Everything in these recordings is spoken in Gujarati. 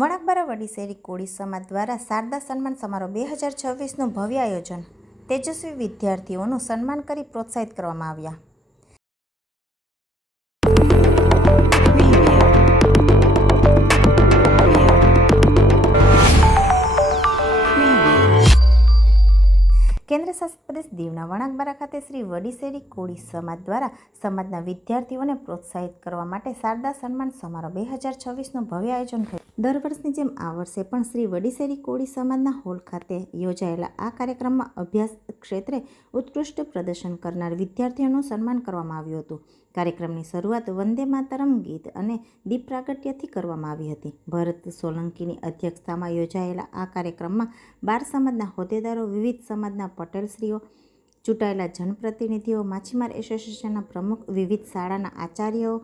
વણાકબારા વડીસેરી કોળી સમાજ દ્વારા શારદા સન્માન સમારોહ 2026નું ભવ્ય આયોજન. તેજસ્વી વિદ્યાર્થીઓનું સન્માન કરી પ્રોત્સાહિત કરવામાં આવ્યા. કેન્દ્ર શાસિત પ્રદેશ દીવના વણાકબારા ખાતે શ્રી વડીસેરી કોળી સમાજ દ્વારા સમાજના વિદ્યાર્થીઓને પ્રોત્સાહિત કરવા માટે શારદા સન્માન સમારોહ 2026નું ભવ્ય આયોજન થયું. દર વર્ષની જેમ આ વર્ષે પણ શ્રી વડીસેરી કોળી સમાજના હોલ ખાતે યોજાયેલા આ કાર્યક્રમમાં અભ્યાસ ક્ષેત્રે ઉત્કૃષ્ટ પ્રદર્શન કરનાર વિદ્યાર્થીઓનું સન્માન કરવામાં આવ્યું હતું. કાર્યક્રમની શરૂઆત વંદે માતરમ ગીત અને દીપ પ્રાગટ્યથી કરવામાં આવી હતી. ભરત સોલંકીની અધ્યક્ષતામાં યોજાયેલા આ કાર્યક્રમમાં 12 સમાજના હોદ્દેદારો, વિવિધ સમાજના પટેલશ્રીઓ, ચૂંટાયેલા જનપ્રતિનિધિઓ, માછીમાર એસોસિએશનના પ્રમુખ, વિવિધ શાળાના આચાર્યો,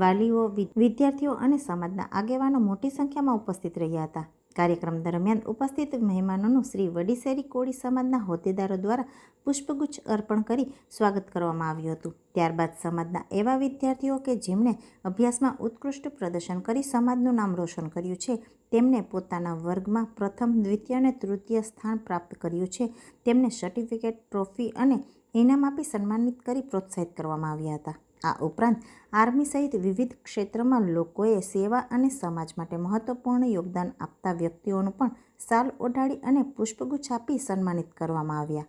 વાલીઓ, વિદ્યાર્થીઓ અને સમાજના આગેવાનો મોટી સંખ્યામાં ઉપસ્થિત રહ્યા હતા. કાર્યક્રમ દરમિયાન ઉપસ્થિત મહેમાનોનું શ્રી વડીસેરી કોળી સમાજના હોદ્દેદારો દ્વારા પુષ્પગુચ્છ અર્પણ કરી સ્વાગત કરવામાં આવ્યું હતું. ત્યારબાદ સમાજના એવા વિદ્યાર્થીઓ કે જેમણે અભ્યાસમાં ઉત્કૃષ્ટ પ્રદર્શન કરી સમાજનું નામ રોશન કર્યું છે, તેમને પોતાના વર્ગમાં પ્રથમ, દ્વિતીય અને તૃતીય સ્થાન પ્રાપ્ત કર્યું છે, તેમને સર્ટિફિકેટ, ટ્રોફી અને ઇનામ આપી સન્માનિત કરી પ્રોત્સાહિત કરવામાં આવ્યા હતા. આ ઉપરાંત આર્મી સહિત વિવિધ ક્ષેત્રમાં લોકોએ સેવા અને સમાજ માટે મહત્વપૂર્ણ યોગદાન આપતા વ્યક્તિઓનું પણ શાલ ઓઢાડી અને પુષ્પગુચ્છ આપી સન્માનિત કરવામાં આવ્યા.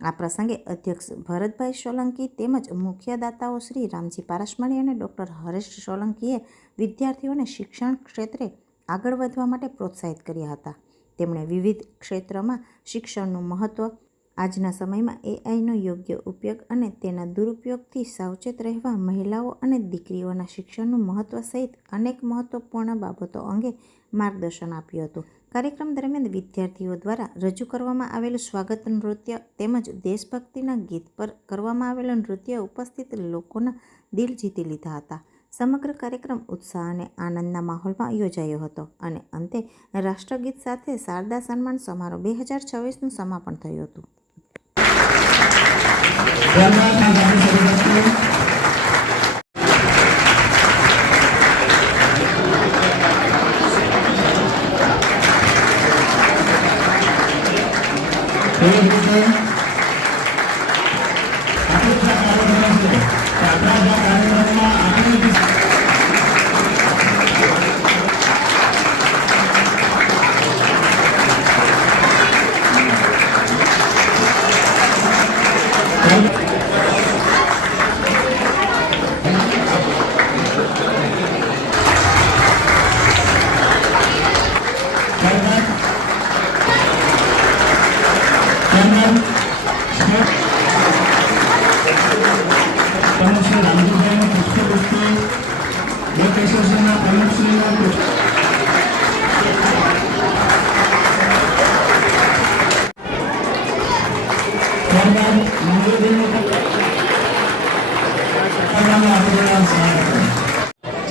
આ પ્રસંગે અધ્યક્ષ ભરતભાઈ સોલંકી તેમજ મુખ્ય દાતાઓ શ્રી રામજી પારસમણી અને ડૉક્ટર હરેશ સોલંકીએ વિદ્યાર્થીઓને શિક્ષણ ક્ષેત્રે આગળ વધવા માટે પ્રોત્સાહિત કર્યા હતા. તેમણે વિવિધ ક્ષેત્રમાં શિક્ષણનું મહત્ત્વ, આજના સમયમાં એઆઈનો યોગ્ય ઉપયોગ અને તેના દુરુપયોગથી સાવચેત રહેવા, મહિલાઓ અને દીકરીઓના શિક્ષણનું મહત્ત્વ સહિત અનેક મહત્વપૂર્ણ બાબતો અંગે માર્ગદર્શન આપ્યું હતું. કાર્યક્રમ દરમિયાન વિદ્યાર્થીઓ દ્વારા રજૂ કરવામાં આવેલું સ્વાગત નૃત્ય તેમજ દેશભક્તિના ગીત પર કરવામાં આવેલું નૃત્ય ઉપસ્થિત લોકોના દિલ જીતી લીધા હતા. સમગ્ર કાર્યક્રમ ઉત્સાહ અને આનંદના માહોલમાં યોજાયો હતો અને અંતે રાષ્ટ્રગીત સાથે શારદા સન્માન સમારોહ 2026નું સમાપન થયું હતું.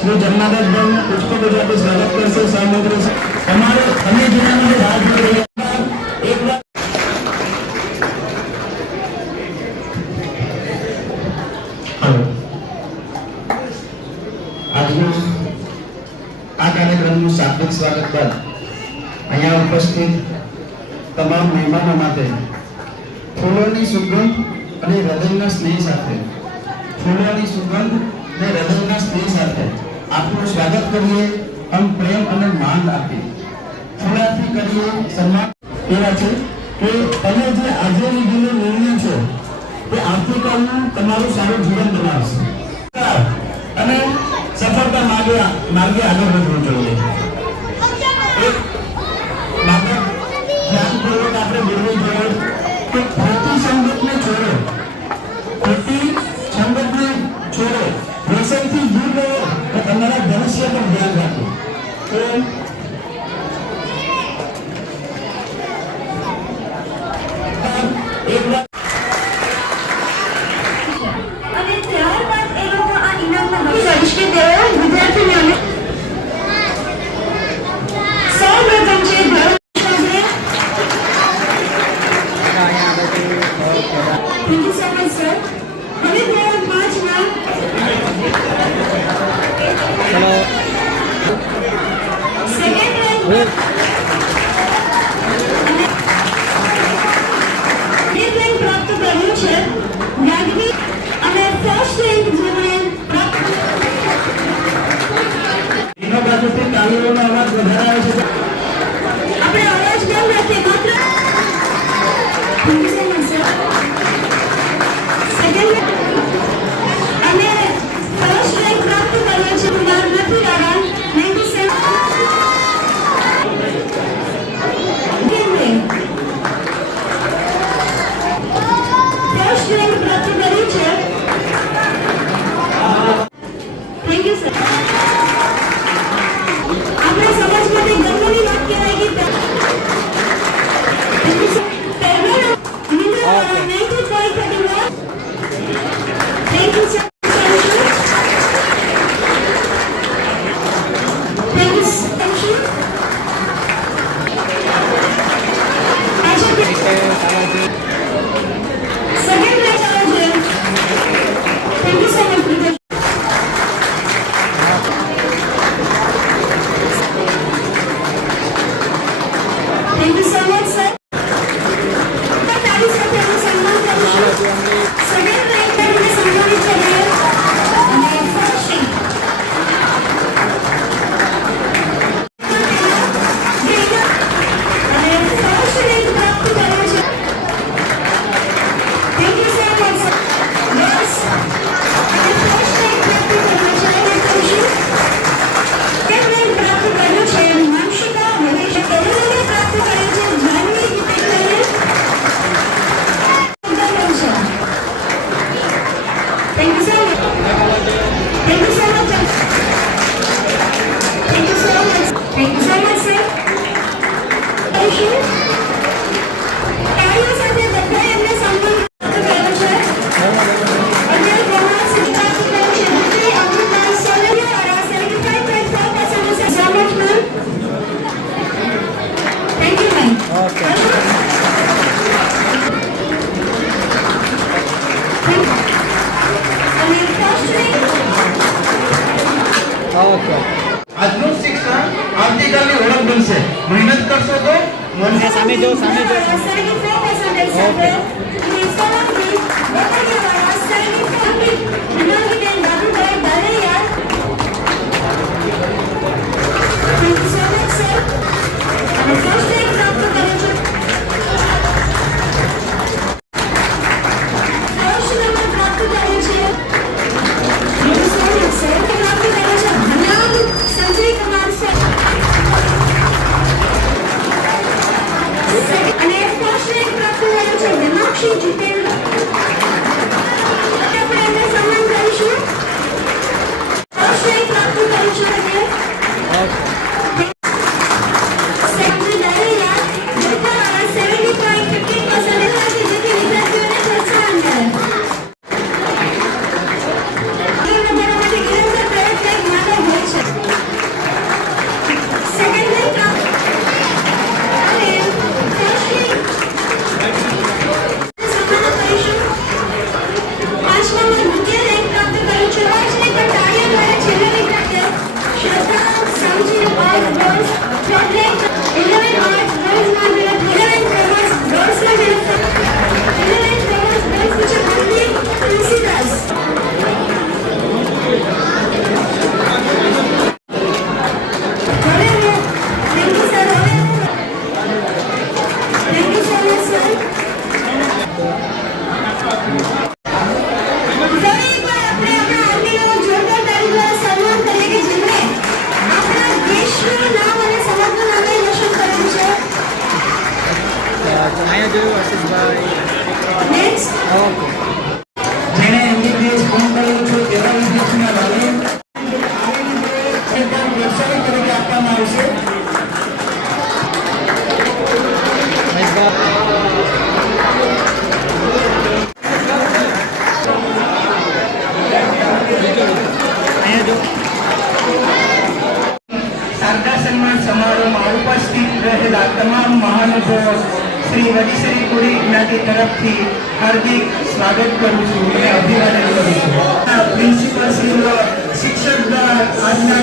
શ્રી જમનાદાસભાઈનું પુષ્પગુચ્છ આપી સ્વાગત કરશે. સામગ્રી તમારે અન્ય જિલ્લા માટે રાહ જોઈ રહ્યા આજનું આ કાર્યક્રમનું શાબ્દિક સ્વાગત બાદ અહીંયા ઉપસ્થિત તમામ મહેમાનો માટે ફૂલોની સુગંધ અને હૃદયના સ્નેહ સાથે આપનું સ્વાગત કરીએ. हम प्रेम અને માન આપીએ, ફૂલાથી કરીએ સન્માન. એવા છે કે તમે જે આજે લીધેલો નિર્ણય છે તે આવતીકાલનું તમારું સારું જીવન બનાવશે અને સફળતા માર્ગે આગળ વધવું જોઈએ. ધ્યાનપૂર્વક આપણે બોલવું જોઈએ કે ખોટી સંગતને છોડો, વ્યસનથી દૂર રહો અને તમારા ભવિષ્ય પર ધ્યાન રાખો. અને ત્યારબાદ એ લોકો આ ઇનામના વિદ્યાર્થીઓને રેન્ક પ્રાપ્ત કર્યું છે યાજ્ઞિક અને ફર્સ્ટ રેન્ક જેમણે પ્રાપ્ત એનો બાજુથી તાળીઓનો અવાજ વધારે આવે છે. આપણે અવાજ કેમ રાખીએ માત્ર સેકન્ડ અને ફર્સ્ટ રેન્ક પ્રાપ્ત કર્યો છે કુમાર નથુરામ 97 ફર્સ્ટ રેન્ક પ્રાપ્ત કર્યું છે. Thank you sir. આપણે સમાજમાંથી ગર્વની વાત કહેવાય કે Thank you, sir. Thank you, sir. Second place આવે છે. Thank you so much, Peter. Thank you so much, sir. તારી સાથે હું સન્માન કરું છું. Second rank પર મને સન્માનિત કરીએ. અને first rank. અને first rank પ્રાપ્ત કર્યો છે. Thank you so much, sir. Yes. અને first rank પ્રાપ્ત કર્યો છે. Thank you. Second rank પ્રાપ્ત કર્યો છે. માનસિકા મહેશ પહેલું પ્રાપ્ત કર્યું છે. Janvi ગીતેન્દ્રને. Thank you so much. Thank you so much. Thank you so much. Thank you so much, sir. Thank you. તાળીઓ સાથે બધાએ એમને સન્માન કર્યો છે. અને ઘણા સિદ્ધાંત કર્યો છે. દીકરી અમૃતા સોલંકીવાળા 75.4% છે. So much, ma'am. Thank you, ma'am. Okay. Thank you. અને first rank ઓકે. આજનું શિક્ષણ આવતીકાલની ઓળખ બનશે. મહેનત કરશો તો મળશે. સામે જો, સામે જો. Okay. સંજય કુમાર સર અને ફર્સ્ટ રેન્ક પ્રાપ્ત કર્યો છે દિમાક્ષી જીતેન્દ્ર. આપણે એમને સન્માન કરીશું. ફર્સ્ટ રેન્ક પ્રાપ્ત કર્યું છે અને સેકન્ડ ડાયરીયા જોતાવાળા 70.15% જેથી વિદ્યાર્થીઓને પ્રોત્સાહન મળે. આગળ વધારવા માટે નિરંતર પ્રયત્ન એક માનવ હોય છે. સેકન્ડ રેન્ક પ્રાપ્ત અને ફર્સ્ટ રેન્ક સન્માન કરીશું. પાંચમામાં દ્વિતીય રેન્ક પ્રાપ્ત કર્યું છે. ફર્સ્ટ રેન્ક પર તાળીઓ દ્વારા છેલ્લે વિદ્યાર્થી શ્રદ્ધા સમજી arts boys third rank 11 arts બોયઝમાં મેળવ 11 કોમર્સ બોયઝમાં મેળવ 11 કોમર્સ બોયઝ વિશે અનલિક તુલસીદાસ. હવે હું થેન્ક યુ સર. હવે thank you so much sir. ફરી એકવાર આપણે આપણા આરતીનો જોરદાર તાળી દ્વારા સન્માન કરીએ કે જેમણે આપણા દેશનું નામ અને સમાજનું નામ રોશન કર્યું છે. અહીંયા જોયું આશીષભાઈ. Next okay. જેણે MBBS પૂર્ણ કરેલું છે એવા વિદ્યાર્થીના વાલીઓ એકદમ પ્રોત્સાહિત તરીકે આપવામાં આવશે. અહીંયા જો. શારદા સન્માન સમારોહમાં ઉપસ્થિત રહેલા તમામ મહાનુભાવો શ્રી વડીસરી કોળી જ્ઞાતિ તરફથી હાર્દિક સ્વાગત કરું છું અને અભિવાદન કરું છું. પ્રિન્સિપલ શ્રી શિક્ષક દ્વારા આજના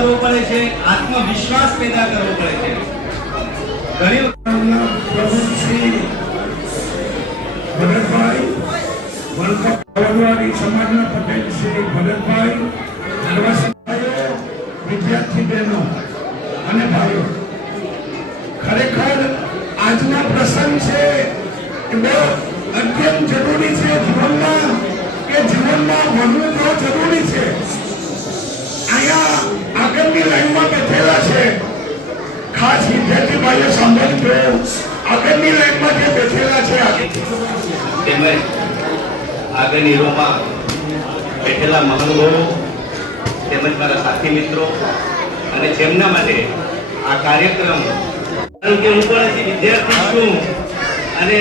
કરવો પડે છે, આત્મવિશ્વાસ પેદા કરવો પડે છે. ઘણી પ્રમુખ શ્રી ભરતભાઈ વડવાડી સમાજના પટેલ શ્રી ભરતભાઈ નરવાસીભાઈઓ, વિદ્યાર્થી બહેનો અને ભાઈઓ, ખરેખર આજના પ્રસંગ છે એ બહુ અત્યંત જરૂરી છે જીવનમાં, કે જીવનમાં ભણવું બહુ જરૂરી છે. અહીંયા આગળની લાઈનમાં બેઠેલા છે, ખાસ વિદ્યાર્થી ભાઈઓ સાંભળજો, આગળની લાઈનમાં જે બેઠેલા છે તેમજ આગળની રોમાં બેઠેલા મહાનુભાવો તેમજ મારા સાથી મિત્રો અને જેમના માટે આ કાર્યક્રમ, કારણ કે હું પણ હજી વિદ્યાર્થી છું અને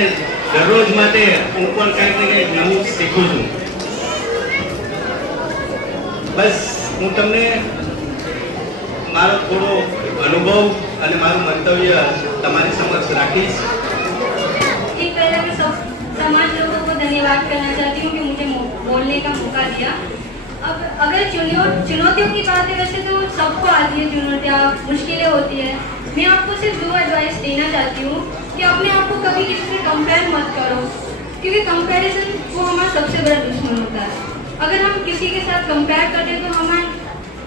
દરરોજ માટે હું પણ કંઈક ને કંઈક નવું શીખું છું. બસ હું તમને મારો થોડો અનુભવ અને મારું મંતવ્ય તમારી समक्ष રાખીશ. एक पहले मैं सब समाज लोगों को धन्यवाद करना चाहती हूँ कि मुझे बोलने का मौका दिया. अब अगर चुनौतियों की बात है, वैसे तो सबको आती है चुनौतियाँ, मुश्किलें होती है. मैं आपको सिर्फ 2 एडवाइस देना चाहती हूँ कि अपने आप को कभी किसी से कंपेयर मत करो, क्योंकि कंपैरिजन वो हमारा सबसे बड़ा दुश्मन होता है. अगर हम किसी के साथ कंपेयर करते तो हमें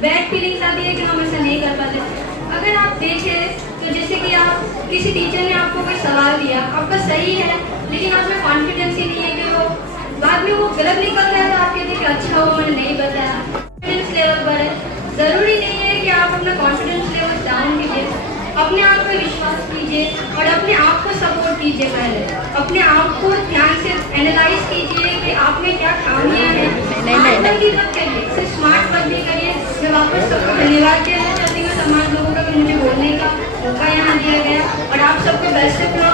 बैड फीलिंग्स आती है कि हम ऐसा नहीं कर पाते. अगर आप देखें तो जैसे कि आप किसी टीचर ने आपको कोई सवाल दिया, आपका सही है लेकिन आप में कॉन्फिडेंस ही नहीं है कि वो बाद में वो गलत निकल रहा है, तो आप कहते हैं कि अच्छा वो मैंने नहीं बताया. कॉन्फिडेंस लेवल बढ़े. जरूरी नहीं है कि आप अपना कॉन्फिडेंस लेवल डाउन कीजिए, अपने आप पे विश्वास कीजिए और अपने आप को सपोर्ट कीजिए. पहले अपने आप को ध्यान से एनालाइज कीजिए कि आप में क्या खामियां हैं. आजकल की बात करिए, सिर्फ स्मार्ट वर्क भी करिए. मैं वापस सबको धन्यवाद देना चाहती हूँ समाज लोगों का कि मुझे बोलने का मौका यहाँ दिया गया और आप सबको बेस्ट ऑफ लक.